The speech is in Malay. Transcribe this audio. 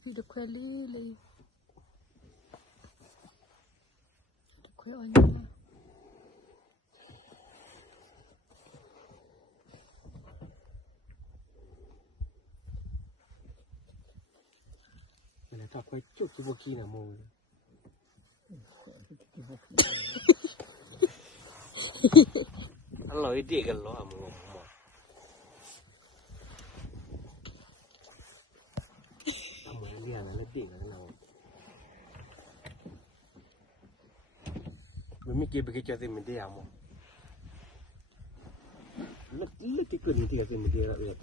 puis de coller les de quoi on y va mais ta quoi tu qui va qui na mon alors il dit que là mon mi che perché c'è sempre diamo le che quelli che sempre dire la